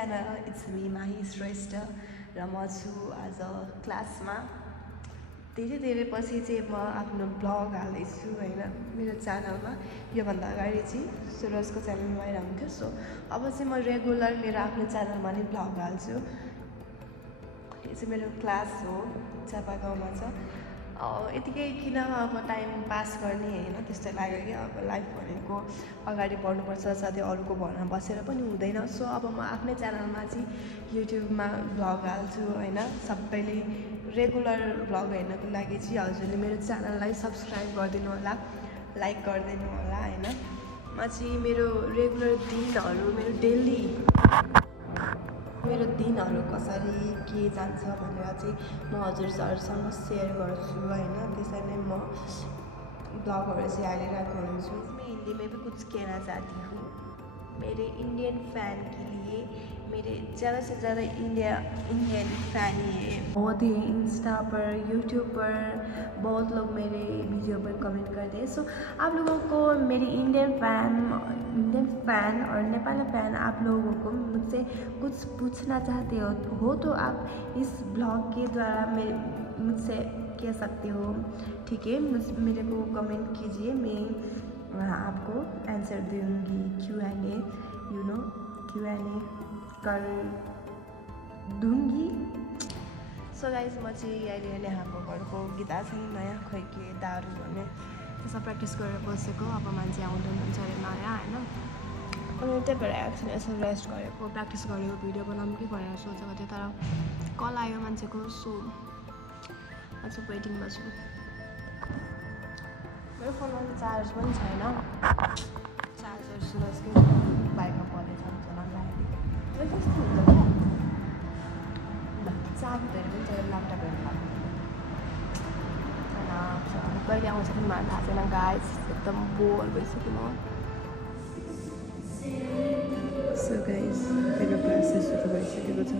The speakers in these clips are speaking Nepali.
च्यानल इट्स मी माही श्रेष्ठ र म छु आज क्लासमा धेरै पछि चाहिँ म आफ्नो ब्लग हाल्दैछु होइन मेरो च्यानलमा। योभन्दा अगाडि चाहिँ सुरजको च्यानलमा आइरहन्थ्यो। सो अब चाहिँ म रेगुलर मेरो आफ्नो च्यानलमा नै ब्लग हाल्छु। यो चाहिँ मेरो क्लास हो, चापागाउँमा छ। यतिकै किन अब टाइम पास गर्ने होइन, त्यस्तै लाग्यो कि अब लाइफ भनेको अगाडि बढ्नुपर्छ, साथै अरूको भरमा बसेर पनि हुँदैन। सो अब म आफ्नै च्यानलमा चाहिँ युट्युबमा ब्लग हाल्छु होइन। सबैले रेगुलर ब्लग हेर्नको लागि चाहिँ हजुरले मेरो च्यानललाई सब्सक्राइब गरिदिनु होला, लाइक गरिदिनु होला होइन। म चाहिँ मेरो रेगुलर दिनहरू, मेरो दिनहरू कसरी के जान्छ भनेर चाहिँ म हजुरहरूसँग सेयर गर्छु होइन। त्यसरी नै म ब्लगहरू चाहिँ हालिरहेको हुन्छु। मैं हिंदी में भी कुछ कहना चाहती हूँ मेरे इंडियन फ़ैन के लिए। मेरे ज़्यादा से ज़्यादा इंडियन फ़ैन ही है। बहुत ही इंस्टा पर, यूट्यूब पर बहुत लोग मेरे वीडियो पर कमेंट करते हैं। सो आप लोगों को मेरी इंडियन फ़ैन और नेपाली फ़ैन आप लोगों को मुझसे कुछ पूछना चाहते हो तो आप इस ब्लॉग के द्वारा मुझसे कह सकते हो, ठीक है। मेरे को कमेंट कीजिए, मैं आपको आंसर दूँगी। Q&A कर दूँगी। सो गाइस म चाहिँ अहिले नै हाम्रो घरको गीत छ नि नयाँ, खोइ के दारू भन्ने, त्यसमा प्र्याक्टिस गरेर बसेको। अब मान्छे आउँनुहुन्छ अरे नयाँ होइन, अनि त्यही भएर एकछिन यसो रेस्ट गरेको, प्र्याक्टिस गरेको, भिडियो बनाउनु कि भनेर सोचेको थिएँ, तर कल आयो मान्छेको। सो म चाहिँ वेटिङमा छु। मेरो फोनमा चाहिँ चार्ज पनि छैन, चार्जर सुरजकै बाइकमा परेछ चलाउनु कस्तो हुन्छ क्या, चाबी धरे पनि चाहियो, ल्यापटप हेर्नु लाग्यो कहिले आउँछ पनि मलाई थाहा छैन गाइस। एकदम बोर भइसक्यो म। सो गाइस मेरो क्लास सुरु भइसकेको छ।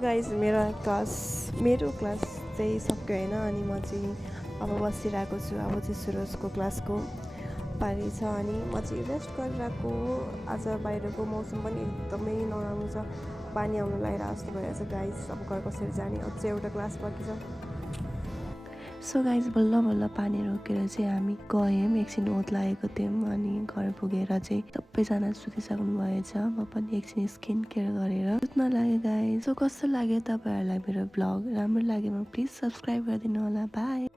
गाइस मेरो क्लास चाहिँ सक्यो होइन, अनि म चाहिँ अब बसिरहेको छु। अब चाहिँ सुरजको क्लासको पारी छ, अनि म चाहिँ रेस्ट गरिरहेको। आज बाहिरको मौसम पनि एकदमै नराम्रो छ, पानी आउनु लागिरहेको जस्तो भइरहेछ गाइस। अब घर कसरी जाने, अझै एउटा क्लास बाँकी छ। सो गाइस बल्ल बल्ल पानी रोकेर चाहिँ हामी गयौँ, एकछिन ओत लागेको थियौँ, अनि घर पुगेर चाहिँ सबैजना सुतिसक्नु भएछ। म पनि एकछिन स्किन केयर गरेर सुत्न लागेँ गाइस। सो कस्तो लाग्यो तपाईँहरूलाई मेरो ब्लग? राम्रो लाग्यो भने प्लिज सब्सक्राइब गरिदिनु होला। बाई।